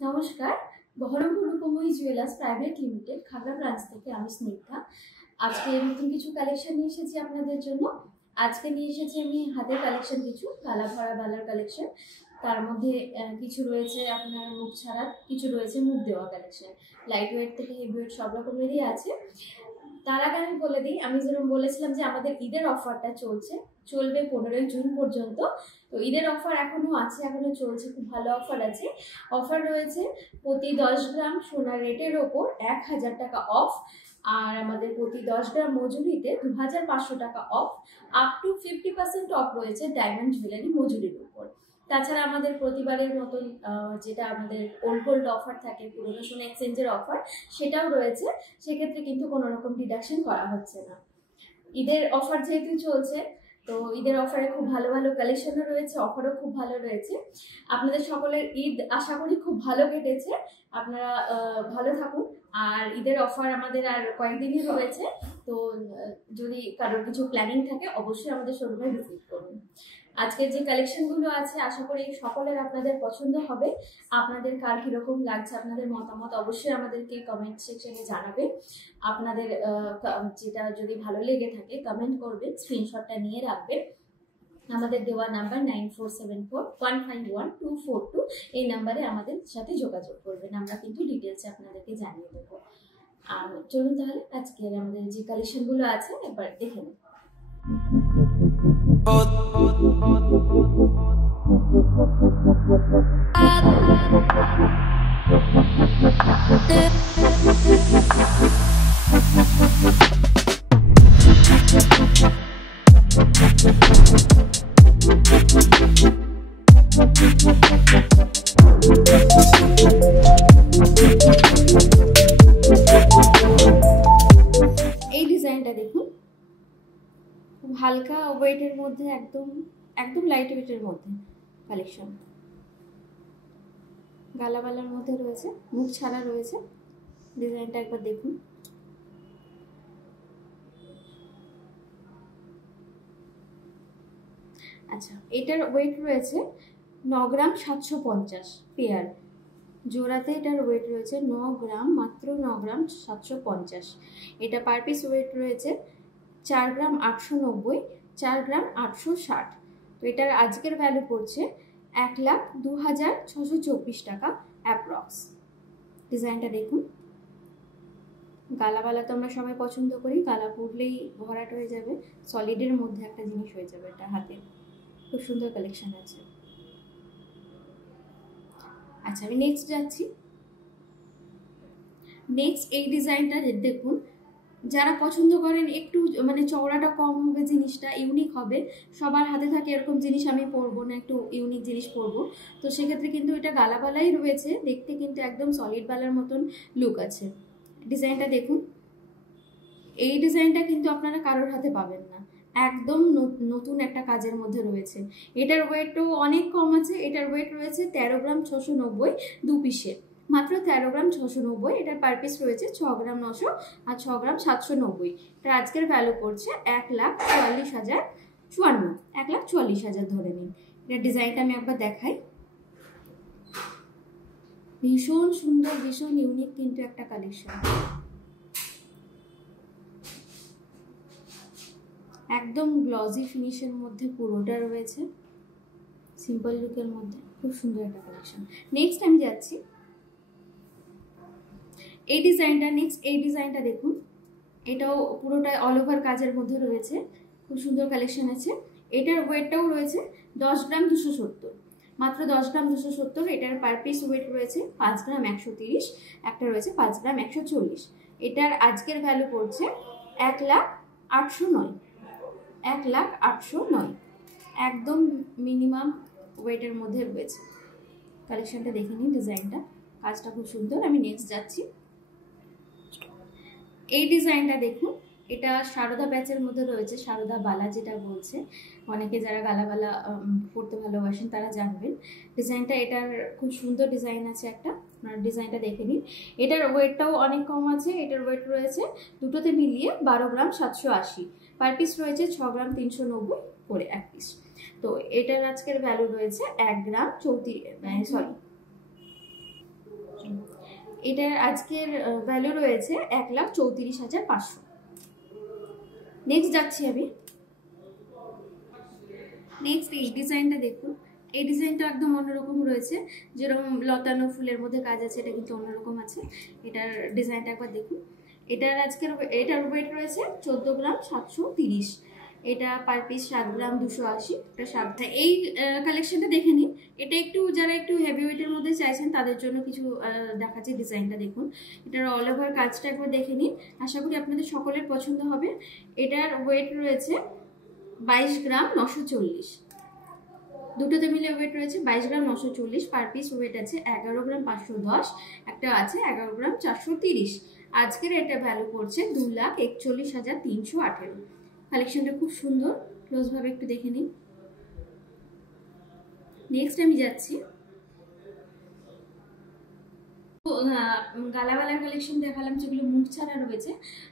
নমস্কার, Baharampur Rupmoyee jewellers private limited Khagra branch থেকে আমি স্নিগ্ধা। আজকে নতুন কিছু কালেকশন নিয়ে এসেছি আপনাদের জন্য। আজকে নিয়ে এসেছি আমি হাতের কালেকশন, কিছু গালা ভরা বালার কালেকশন। তার মধ্যে কিছু রয়েছে আপনার মুখ ছাড়া, কিছু রয়েছে মুখ দেওয়া কালেকশন। লাইট ওয়েট থেকে হেভি ওয়েট সব রকমেরই আছে। তার আগে আমি বলে দিই, আমি যেরকম বলেছিলাম যে আমাদের ঈদের অফারটা চলবে 15ই জুন পর্যন্ত। তো ঈদের অফার এখনো আছে, এখনো চলছে, খুব ভালো অফার আছে। অফার রয়েছে প্রতি 10 গ্রাম সোনার রেটের ওপর 1000 টাকা অফ, আর আমাদের প্রতি 10 গ্রাম মজুরিতে 2500 টাকা অফ, আপ টু 50% অফ রয়েছে ডায়মন্ড জুয়েলারি মজুরির উপর। তাছাড়া আমাদের প্রতিবারের মতন যেটা আমাদের ওল্ড গোল্ড অফার থাকে, পুরোনো সোনা এক্সচেঞ্জের অফার, সেটাও রয়েছে। সেক্ষেত্রে কিন্তু কোনো রকম ডিডাকশন করা হচ্ছে না। ঈদের অফার যেহেতু চলছে, তো ঈদের অফারে খুব ভালো ভালো কালেকশনও রয়েছে, অফারও খুব ভালো রয়েছে। আপনাদের সকলের ঈদ আশা করি খুব ভালো কেটেছে। আপনারা ভালো থাকুন। আর ঈদের অফার আমাদের আর কয়েকদিনই রয়েছে, তো যদি কারোর কিছু প্ল্যানিং থাকে অবশ্যই আমাদের শোরুমে ভিজিট করুন। আজকের যে কালেকশনগুলো আছে আশা করি সকলের আপনাদের পছন্দ হবে। আপনাদের কার কীরকম লাগছে, আপনাদের মতামত অবশ্যই আমাদেরকে কমেন্ট সেকশনে জানাবেন। আপনাদের যেটা যদি ভালো লেগে থাকে কমেন্ট করবেন, স্ক্রিনশটটা নিয়ে রাখবেন। আমাদের দেওয়া নাম্বার 9474151242, এই নাম্বারে আমাদের সাথে যোগাযোগ করবেন। আমরা কিন্তু ডিটেলসে আপনাদেরকে জানিয়ে দেবো। আর চলুন তাহলে আজকের আমাদের যে কালেকশনগুলো আছে একবার দেখে নিন। এই ডিজাইনটা দেখুন, খুব হালকা ওয়েটের মধ্যে, একদম একদম লাইট ওয়েটের মধ্যে কালেকশন। গালাবালার মধ্যে রয়েছে, মুখ ছাড়া রয়েছে। ডিজাইনটা একবার দেখুন। আচ্ছা, এটার ওয়েট রয়েছে 9 গ্রাম 750 পেয়ার। জোড়াতে এটার ওয়েট রয়েছে 9 গ্রাম, মাত্র 9 গ্রাম 750। এটা পার পিস ওয়েট রয়েছে 4 গ্রাম 890, 4 গ্রাম 860। তো এটার আজকের ভ্যালু পড়ছে 1,02,624 টাকা অ্যাপ্রক্স। ডিজাইনটা দেখুন। গালাবালা তো আমরা সবাই পছন্দ করি, গালা পরলেই ভরাট হয়ে যাবে, সলিডের মধ্যে একটা জিনিস হয়ে যাবে এটা হাতে। খুব সুন্দর কালেকশন আছে। আচ্ছা, আমি নেক্সট যাচ্ছি। নেক্সট এই ডিজাইনটা দেখুন। যারা পছন্দ করেন একটু মানে চওড়াটা কম হবে, জিনিসটা ইউনিক হবে, সবার হাতে থাকে এরকম জিনিস আমি পরবো না, একটু ইউনিক জিনিস পরবো, তো সেক্ষেত্রে কিন্তু এটা গালাবালাই রয়েছে, দেখতে কিন্তু একদম সলিড বালার মতন লুক আছে। ডিজাইনটা দেখুন। এই ডিজাইনটা কিন্তু আপনারা কারোর হাতে পাবেন না, একদম নতুন একটা কাজের মধ্যে রয়েছে। এটার ওয়েটও অনেক কম আছে। এটার ওয়েট রয়েছে 13 গ্রাম 690 দু পিসের, মাত্র 13 গ্রাম 690। এটার পার পিস রয়েছে 6 গ্রাম 900 আর 6 গ্রাম 790। এটা আজকের ভ্যালু করছে 1,44,054, 1,44,000 ধরে নিন। এটার ডিজাইনটা আমি একবার দেখাই। ভীষণ সুন্দর, ভীষণ ইউনিক কিন্তু একটা কালেকশন। একদম গ্লজি ফিনিশের মধ্যে পুরোটা রয়েছে, সিম্পল লুকের মধ্যে খুব সুন্দর একটা কালেকশন। নেক্সট আমি যাচ্ছি এই ডিজাইনটা। নেক্সট এই ডিজাইনটা দেখুন। এটাও পুরোটা অল ওভার কাজের মধ্যে রয়েছে, খুব সুন্দর কালেকশন আছে। এটার ওয়েটটাও রয়েছে 10 গ্রাম 270, মাত্র 10 গ্রাম 270। এটার পার পিস ওয়েট রয়েছে 5 গ্রাম 130, একটা রয়েছে 5 গ্রাম 140। এটার আজকের ভ্যালু পড়ছে 1,08,009, 1,08,009, একদম মিনিমাম ওয়েটের মধ্যে রয়েছে। কালেকশনটা দেখে নিন, ডিজাইনটা, কাজটা খুব সুন্দর। আমি নেক্সট যাচ্ছি। এই ডিজাইনটা দেখুন। এটা সারদা ব্যাচের মধ্যে রয়েছে, সারদা বালা যেটা বলছে অনেকে, যারা গালাবালা পড়তে ভালোবাসেন তারা জানবেন। ডিজাইনটা এটার খুব সুন্দর ডিজাইন আছে একটা, আপনার ডিজাইনটা দেখে নিন। এটার ওয়েটটাও অনেক কম আছে। এটার ওয়েট রয়েছে দুটোতে মিলিয়ে 12 গ্রাম 780, পার পিস রয়েছে 6 গ্রাম 390 করে এক পিস। তো এটার আজকের ভ্যালু রয়েছে 1 গ্রাম 34, সরি এটার আজকের ভ্যালু রয়েছে 1,34,500। নেক্সট যাচ্ছি আমি। নেক্সট এই ডিজাইনটা দেখুন, এই ডিজাইনটা একদম অন্যরকম রয়েছে, যেরকম লতানো ফুলের মধ্যে কাজ আছে, এটা কিন্তু অন্যরকম আছে। এটার ডিজাইনটা একবার দেখুন। এটার ওয়েট রয়েছে 14 গ্রাম 730। এটা পার পিস 7 গ্রাম 280। এটা 7। এই কালেকশনটা দেখে নিন। এটা একটু যারা একটু হেভি ওয়েটের মধ্যে চাইছেন তাদের জন্য কিছু দেখাচ্ছি। ডিজাইনটা দেখুন, এটার অল ওভার কাজটা একবার দেখে নিন, আশা করি আপনাদের সকলের পছন্দ হবে। এটার ওয়েট রয়েছে 22 গ্রাম 940। দুটোতে মিলে ওয়েট রয়েছে 22 গ্রাম 940। পার পিস ওয়েট আছে 11 গ্রাম 510। একটা আছে 11 গ্রাম 430। আজকের এটা ভ্যালু করছে 2,41,318। কালেকশনটা খুব সুন্দর, ক্লোজভাবে একটু দেখে নিন। নেক্সট আমি যাচ্ছি, গালাওয়ালার কালেকশন দেখালাম যেগুলো মুখ ছাড়া রয়েছে।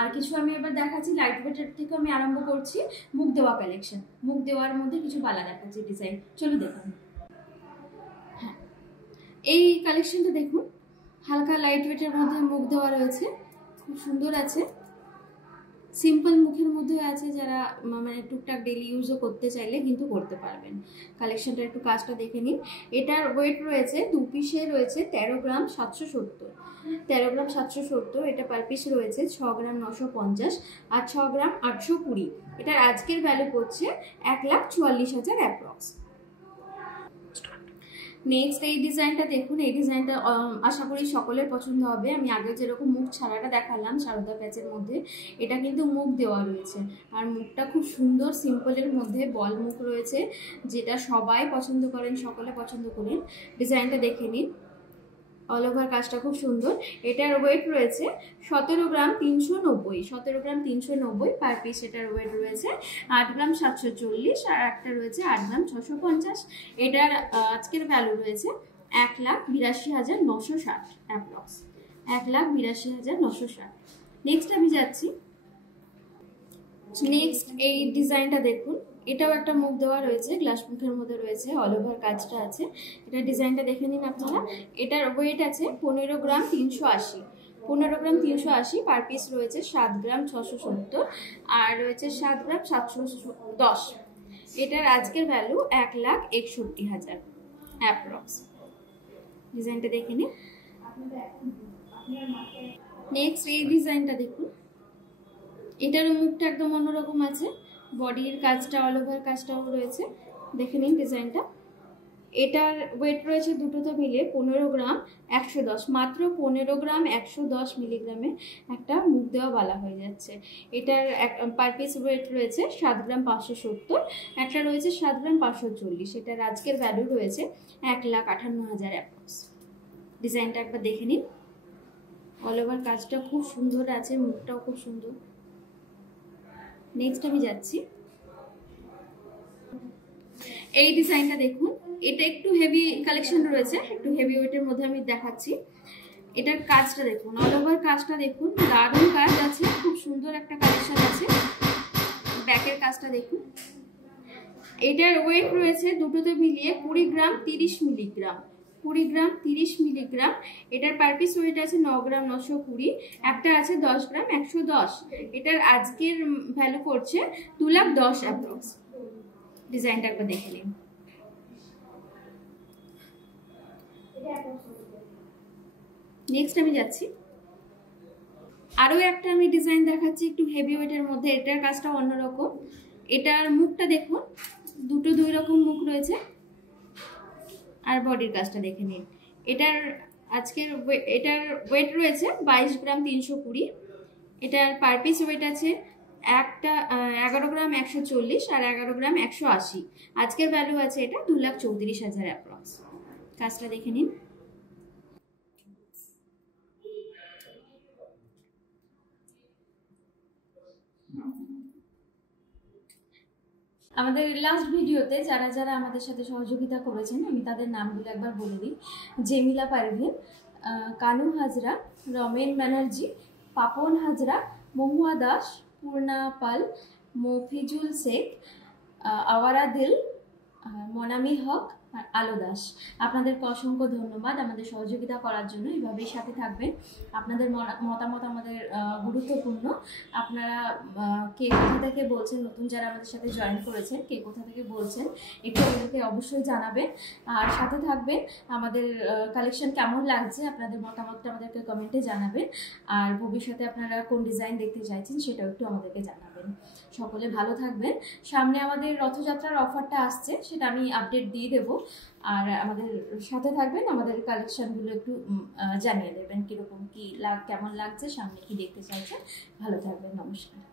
আর কিছু আমি এবার দেখাচ্ছি লাইট ওয়েটের থেকে। আমি আরম্ভ করছি মুখ দেওয়া কালেকশন। মুখ দেওয়ার মধ্যে কিছু বালা দেখাচ্ছি ডিজাইন, চলো দেখুন। হ্যাঁ, এই কালেকশনটা দেখুন, হালকা লাইট ওয়েটের মধ্যে মুখ দেওয়া রয়েছে, খুব সুন্দর আছে। সিম্পল মুখের মধ্যে আছে, যারা মানে টুকটাক ডেলি ইউজও করতে চাইলে কিন্তু করতে পারবেন। কালেকশনটা একটু কাজটা দেখে নিন। এটার ওয়েট রয়েছে 2 পিসে রয়েছে 13 গ্রাম 770। 13 গ্রাম 770। এটা পার পিস রয়েছে 6 গ্রাম 950 আর 6 গ্রাম 820। এটার আজকের ভ্যালু করছে 1,44,000 অ্যাপ্রক্স। নেক্সট এই ডিজাইনটা দেখুন। এই ডিজাইনটা আশা করি সকলের পছন্দ হবে। আমি আগে যেরকম মুখ ছাড়াটা দেখালাম সারদা প্যাচের মধ্যে, এটা কিন্তু মুখ দেওয়া রয়েছে। আর মুখটা খুব সুন্দর সিম্পলের মধ্যে বল মুখ রয়েছে, যেটা সবাই পছন্দ করেন, সকলে পছন্দ করেন। ডিজাইনটা দেখে নিন, অল ওভার কাজটা খুব সুন্দর। এটার ওয়েট রয়েছে 17 গ্রাম 390। 17 গ্রাম 390 পার পিস। এটার ওয়েট রয়েছে 8 গ্রাম 740 আর একটা রয়েছে 8 গ্রাম 650। এটার আজকের ভ্যালু রয়েছে 1,82,960 অ্যাপ্রক্স। 1,82,960। নেক্সট আমি যাচ্ছি। নেক্সট এই ডিজাইনটা দেখুন, এটাও একটা মুখ দেওয়া রয়েছে, গ্লাস মুখের মধ্যে রয়েছে, অল ওভার কাজটা আছে। এটা ডিজাইনটা দেখে নিন আপনারা। এটার ওয়েট আছে 15 গ্রাম 380। 15 গ্রাম 380। পার পিস রয়েছে 7 গ্রাম 670 আর রয়েছে 7 গ্রাম 710। এটার আজকের ভ্যালু 1,61,000 অ্যাপ্রক্স। ডিজাইনটা দেখে নিন। নেক্সট এই ডিজাইনটা দেখুন, এটারও মুখটা একদম অন্যরকম আছে, বডির কাজটা অল ওভার কাজটাও রয়েছে, দেখে নিন ডিজাইনটা। এটার ওয়েট রয়েছে দুটোতে মিলে 15 গ্রাম 110। মাত্র 15 গ্রাম 110 মিলিগ্রামে একটা মুখ দেওয়া বালা হয়ে যাচ্ছে। এটার পার পিস ওয়েট রয়েছে 7 গ্রাম 570। একটা রয়েছে 7 গ্রাম 540। এটার আজকের ভ্যালু রয়েছে 1,58,000 অ্যাপ্রক্স। ডিজাইনটা একবার দেখে নিন, অল ওভার কাজটা খুব সুন্দর আছে, মুখটাও খুব সুন্দর। নেক্সট আমি যাচ্ছি। এই ডিজাইনটা দেখুন, এটা একটু হেভি কালেকশন রয়েছে, একটু হেভি ওয়েটের মধ্যে আমি দেখাচ্ছি। এটার কাজটা দেখুন, অল ওভার কাজটা দেখুন, দারুণ কাজ আছে, খুব সুন্দর একটা কালেকশন আছে। ব্যাকের কাজটা দেখুন। এটার ওয়েট রয়েছে দুটোতে মিলিয়ে 20 গ্রাম 30 মিলিগ্রাম। 20 গ্রাম 30 মিলিগ্রাম। এটার পার পিস ওয়েট আছে 9 গ্রাম 920। একটা আছে 10 গ্রাম 110। এটার আজকের ভ্যালু করছে 2,10,000 অ্যাপ্রক্স। ডিজাইনটা একবার দেখে নিন। নেক্সট আমি যাচ্ছি, আরও একটা আমি ডিজাইন দেখাচ্ছি একটু হেভি ওয়েটের মধ্যে। এটার কাজটা অন্যরকম। এটার মুখটা দেখুন, দুটো দুই রকম মুখ রয়েছে। আর বডির কাজটা দেখে নিন। এটার ওয়েট রয়েছে 22 গ্রাম 320। এটার পার পিস ওয়েট আছে একটা 11 গ্রাম 140 আর 11 গ্রাম 180। আজকের ভ্যালু আছে এটা 2,34,000 অ্যাপ্রক্স। কাজটা দেখে নিন। আমাদের লাস্ট ভিডিওতে যারা যারা আমাদের সাথে সহযোগিতা করেছেন আমি তাদের নামগুলো একবার বলে দিই। জেমিলা পারভিন, কানু হাজরা, রমেন ব্যানার্জি, পাপন হাজরা, মহুয়া দাস, পূর্ণা পাল, মফিজুল শেখ, আওয়ারা দিল, মনামি হক, আর আলো দাস। আপনাদেরকে অসংখ্য ধন্যবাদ আমাদের সহযোগিতা করার জন্য। এইভাবেই সাথে থাকবেন। আপনাদের মতামত আমাদের গুরুত্বপূর্ণ। আপনারা কে কোথা থেকে বলছেন, নতুন যারা আমাদের সাথে জয়েন করেছেন, কে কোথা থেকে বলছেন একটু আমাদেরকে অবশ্যই জানাবেন। আর সাথে থাকবেন। আমাদের কালেকশন কেমন লাগছে আপনাদের মতামতটা আমাদেরকে কমেন্টে জানাবেন। আর ভবিষ্যতে আপনারা কোন ডিজাইন দেখতে চাইছেন সেটাও একটু আমাদেরকে জানাবেন। সকলে ভালো থাকবেন। সামনে আমাদের রথযাত্রার অফারটা আসছে, সেটা আমি আপডেট দিয়ে দেবো। আর আমাদের সাথে থাকবেন, আমাদের কালেকশনগুলো একটু জানিয়ে দেবেন কীরকম কী কেমন লাগছে, সামনে কি দেখতে চাইছেন। ভালো থাকবেন, নমস্কার।